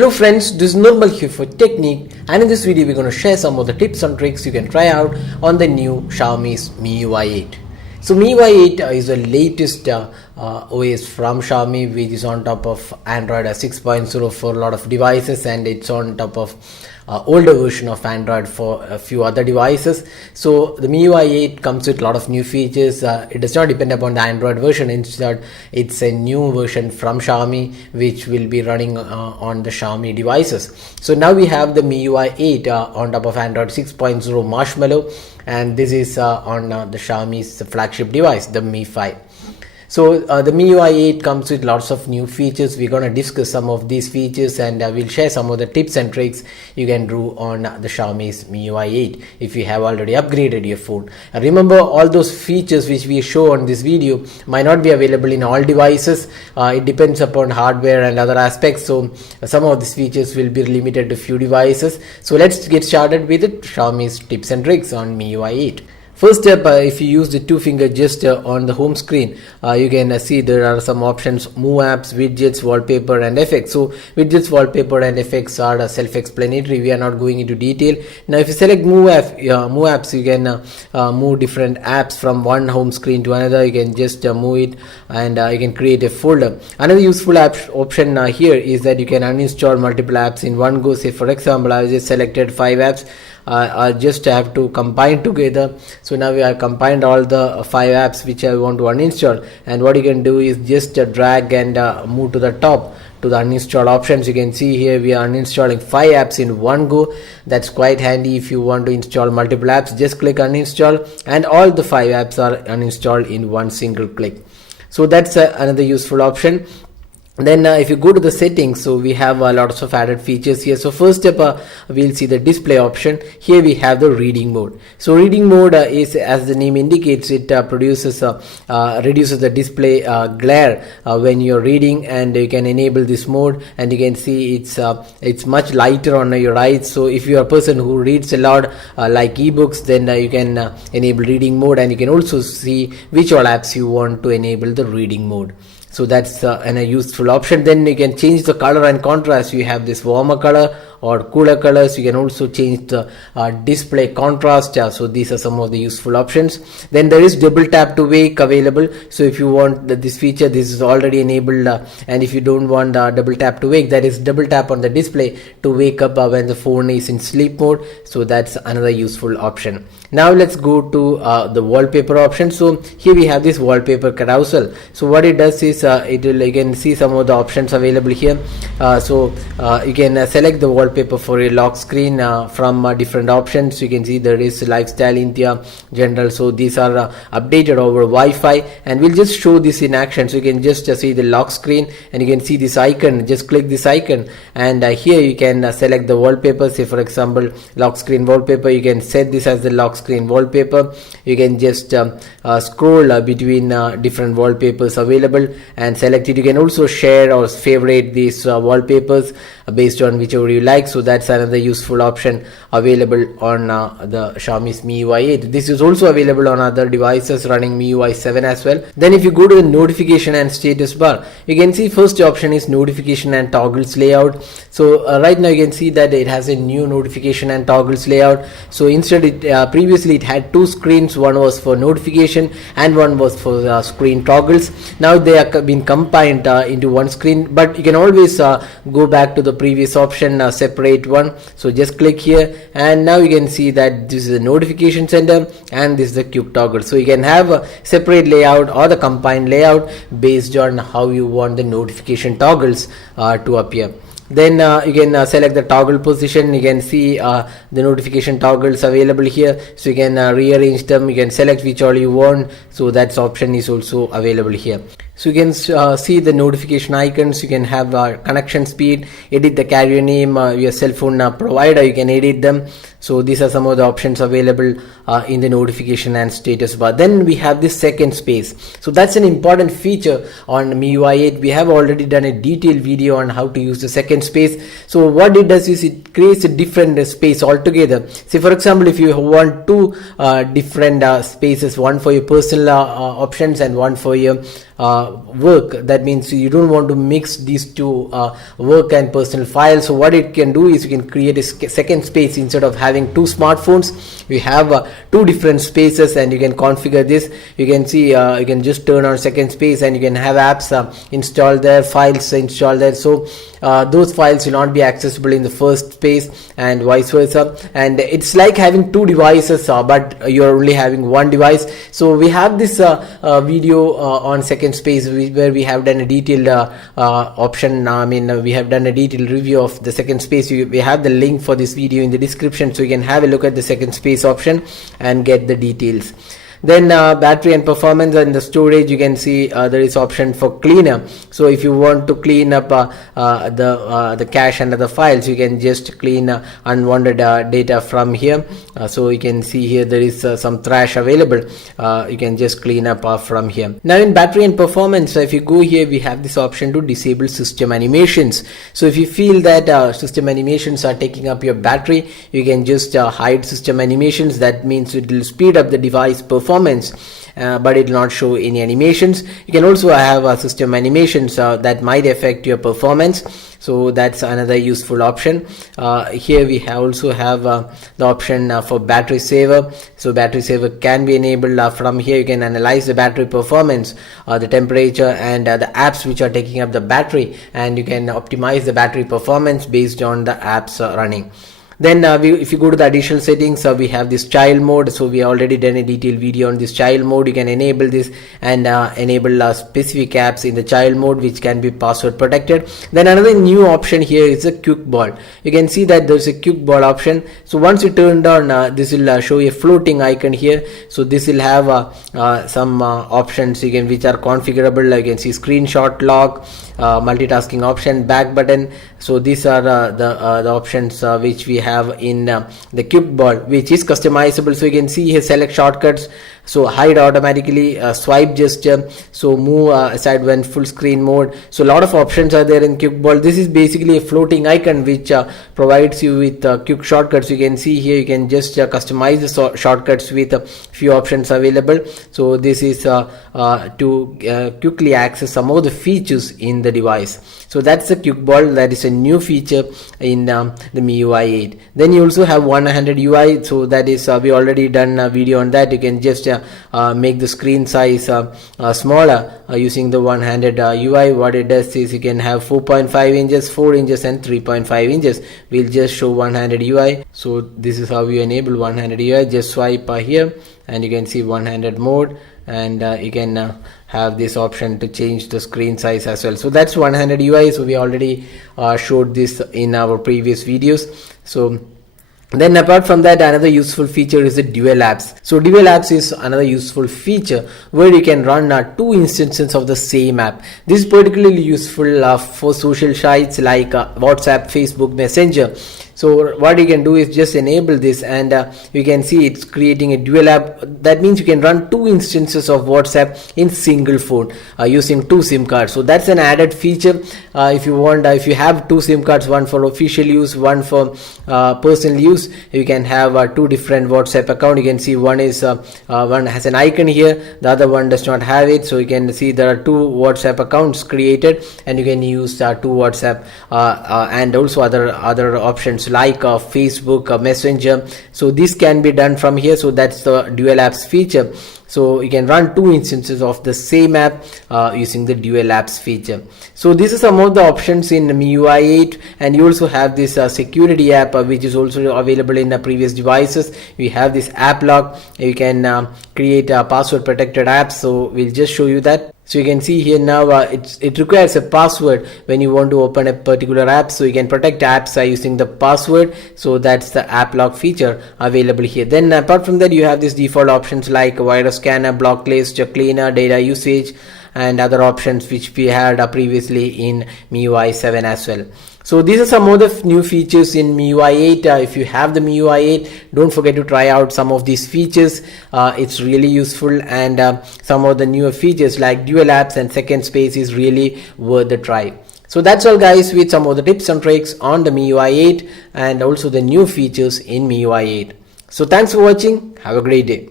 Hello friends, this is Nirmal here for Technique, and in this video we're going to share some of the tips and tricks you can try out on the new Xiaomi's MIUI 8. So MIUI 8 is the latest OS from Xiaomi, which is on top of Android 6.0 for a lot of devices, and it's on top of older version of Android for a few other devices. So the MIUI 8 comes with a lot of new features. It does not depend upon the Android version. Instead, it's a new version from Xiaomi which will be running on the Xiaomi devices. So now we have the MIUI 8 on top of Android 6.0 Marshmallow, and this is on the Xiaomi's flagship device, the Mi 5. So the MIUI 8 comes with lots of new features. We're going to discuss some of these features, and we'll share some of the tips and tricks you can do on the Xiaomi's MIUI 8 if you have already upgraded your phone. Remember, all those features which we show on this video might not be available in all devices. It depends upon hardware and other aspects. So some of these features will be limited to few devices. So let's get started with it. Xiaomi's tips and tricks on MIUI 8. First step, if you use the two-finger gesture on the home screen, you can see there are some options: Move Apps, Widgets, Wallpaper and Effects. So Widgets, Wallpaper and Effects are self-explanatory. We are not going into detail. Now if you select Move Apps, you can move different apps from one home screen to another. You can just move it, and you can create a folder. Another useful option here is that you can uninstall multiple apps in one go. Say for example, I just selected 5 apps. I just have to combine together. So now we have combined all the 5 apps which I want to uninstall, and what you can do is just drag and move to the top to the uninstall options. You can see here we are uninstalling 5 apps in one go. That's quite handy if you want to install multiple apps. Just click uninstall, and all the 5 apps are uninstalled in one single click. So that's another useful option. Then if you go to the settings, so we have lots of added features here. So first step, we'll see the display option. Here we have the reading mode. So reading mode is, as the name indicates, it reduces the display glare when you're reading, and you can enable this mode, and you can see it's much lighter on your eyes. So if you're a person who reads a lot like ebooks, then you can enable reading mode, and you can also see which all apps you want to enable the reading mode. So that's a useful option. Then you can change the color and contrast. You have this warmer color or cooler colors. You can also change the display contrast. So these are some of the useful options. Then there is double tap to wake available. So if you want this feature, this is already enabled, and if you don't want double tap to wake, that is double tap on the display to wake up when the phone is in sleep mode. So that's another useful option. Now let's go to the wallpaper option. So here we have this wallpaper carousel. So what it does is you can see some of the options available here. So you can select the wallpaper for a lock screen from different options. You can see there is lifestyle, India, general. So these are updated over Wi-Fi, and we'll just show this in action. So you can just see the lock screen, and you can see this icon. Just click this icon, and here you can select the wallpaper. Say for example, lock screen wallpaper. You can set this as the lock screen wallpaper. You can just scroll between different wallpapers available and select it. You can also share or favorite these wallpapers based on whichever you like. So that's another useful option available on the Xiaomi's MIUI 8. This is also available on other devices running MIUI 7 as well. Then if you go to the notification and status bar, you can see first option is notification and toggles layout. So right now you can see that it has a new notification and toggles layout. So instead, previously it had 2 screens. One was for notification and one was for screen toggles. Now they are been combined into one screen, but you can always go back to the previous option, separate one. So just click here, and now you can see that this is the notification center and this is the quick toggle. So you can have a separate layout or the combined layout based on how you want the notification toggles to appear. Then you can select the toggle position. You can see the notification toggles available here, so you can rearrange them. You can select which all you want. So that option is also available here. So you can see the notification icons. You can have connection speed, edit the carrier name, your cell phone provider. You can edit them. So these are some of the options available in the notification and status bar. Then we have this second space. So that's an important feature on MIUI 8. We have already done a detailed video on how to use the second space. So what it does is it creates a different space altogether. Say for example, if you want two different spaces, one for your personal options and one for your work, that means you don't want to mix these two work and personal files. So what it can do is you can create a second space. Instead of having two smartphones, you have two different spaces, and you can configure this. You can see you can just turn on second space and you can have apps installed there, files installed there. So those files will not be accessible in the first space and vice versa, and it's like having two devices but you're only having one device. So we have this video on second space where we have done a detailed option. We have done a detailed review of the second space. We have the link for this video in the description, so you can have a look at the second space option and get the details. Then battery and performance and the storage, you can see there is option for cleaner. So if you want to clean up the cache and other files, you can just clean unwanted data from here. So you can see here there is some trash available. You can just clean up from here. Now in battery and performance, if you go here, we have this option to disable system animations. So if you feel that system animations are taking up your battery, you can just hide system animations. That means it will speed up the device performance, but it will not show any animations. You can also have system animations that might affect your performance. So that's another useful option. Here we also have the option for battery saver. So battery saver can be enabled from here. You can analyze the battery performance, the temperature, and the apps which are taking up the battery, and you can optimize the battery performance based on the apps running. Then if you go to the additional settings, we have this child mode. So we already done a detailed video on this child mode. You can enable this and enable specific apps in the child mode which can be password protected. Then another new option here is a quick ball. You can see that there's a quick ball option. So once you turn on, this will show a floating icon here. So this will have some options which are configurable. You can see screenshot lock, multitasking option, back button. So these are the options which we have in the quick ball, which is customizable. So you can see here select shortcuts, so hide automatically, swipe gesture, so move aside when full screen mode. So a lot of options are there in quick ball. This is basically a floating icon which provides you with quick shortcuts. You can see here you can just customize the shortcuts with a few options available. So this is to quickly access some of the features in the device. So that's the quick ball. That is a new feature in the MIUI 8. Then you also have one-handed UI. So that is we already done a video on that. You can just make the screen size smaller using the one-handed UI. What it does is you can have 4.5 inches, 4 inches and 3.5 inches. We'll just show one-handed UI. So this is how you enable one-handed UI. Just swipe here and you can see one-handed mode, and you can have this option to change the screen size as well. So that's one-handed UI. So we already showed this in our previous videos. So then apart from that, another useful feature is the dual apps. So dual apps is another useful feature where you can run two instances of the same app. This is particularly useful for social sites like WhatsApp, Facebook, Messenger. So what you can do is just enable this, and you can see it's creating a dual app. That means you can run two instances of WhatsApp in single phone using two SIM cards. So that's an added feature. If you want, if you have two SIM cards, one for official use, one for personal use, you can have two different WhatsApp account. You can see one is one has an icon here, the other one does not have it. So you can see there are two WhatsApp accounts created, and you can use two WhatsApp and also other options like Facebook, Messenger. So this can be done from here. So that's the dual apps feature. So you can run two instances of the same app using the dual apps feature. So this is some of the options in MIUI 8, and you also have this security app which is also available in the previous devices. We have this app lock. You can create a password protected apps. So we'll just show you that. So you can see here now it requires a password when you want to open a particular app. So you can protect apps using the password. So that's the app lock feature available here. Then apart from that, you have these default options like virus scanner, block list, cleaner, data usage, and other options which we had previously in MIUI 7 as well. So these are some of the new features in MIUI 8. If you have the MIUI 8, don't forget to try out some of these features. It's really useful, and some of the newer features like dual apps and second space is really worth the try. So that's all guys, with some of the tips and tricks on the MIUI 8 and also the new features in MIUI 8. So thanks for watching. Have a great day.